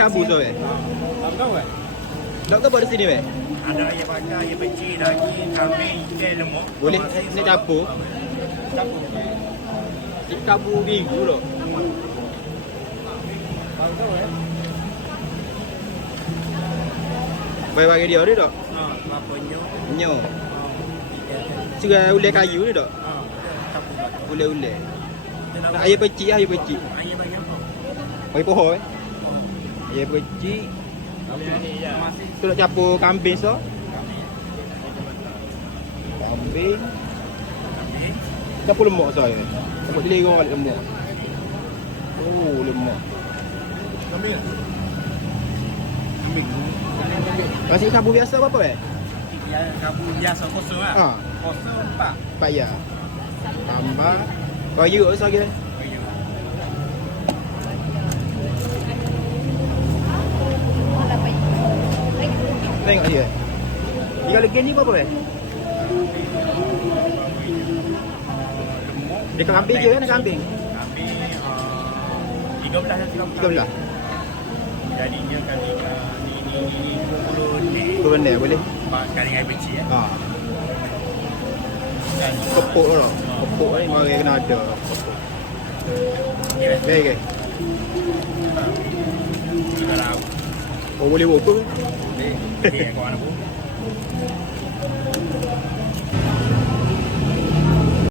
campur tu weh. Tak tahu kan? Nak ke buat di sini weh? Ada ayam bakar, ayam peci, daging, kambing, ikan, lemak. Boleh nak campur. Campur. Campur biru tu. Tak tahu kan? Bagi dia tu tak? Apa nyo? Nyo. Sudah ulai kayu ni tak? Campur. Ulai-ulai. Nak ayam peci, ayam peci. Ayam banyak apa? Bagi pohon eh. Ayam peci. Tu nak campur kambing so. Kambing. Campur lemak saya. Campur selera balik lemak. Oh, lemak. Kambing. Kambing. Masih campur biasa apa eh? Ya, campur biasa kosong ah. Ha. Kosong 4. Payah. Tambah. Kayu ke lagi? Tengok dia. Dia kalau gini apa eh? Dia kambing je kan kambing? Kambing 13 dan 13. Jadinya kami ni 20 ni. Benda boleh. Kali ayam peci ya. Ha. Dan Kepuk tu. Kepuk ni mari kena ada. okey. Okey. Kalau Oh boleh buka. okey kau ana pun.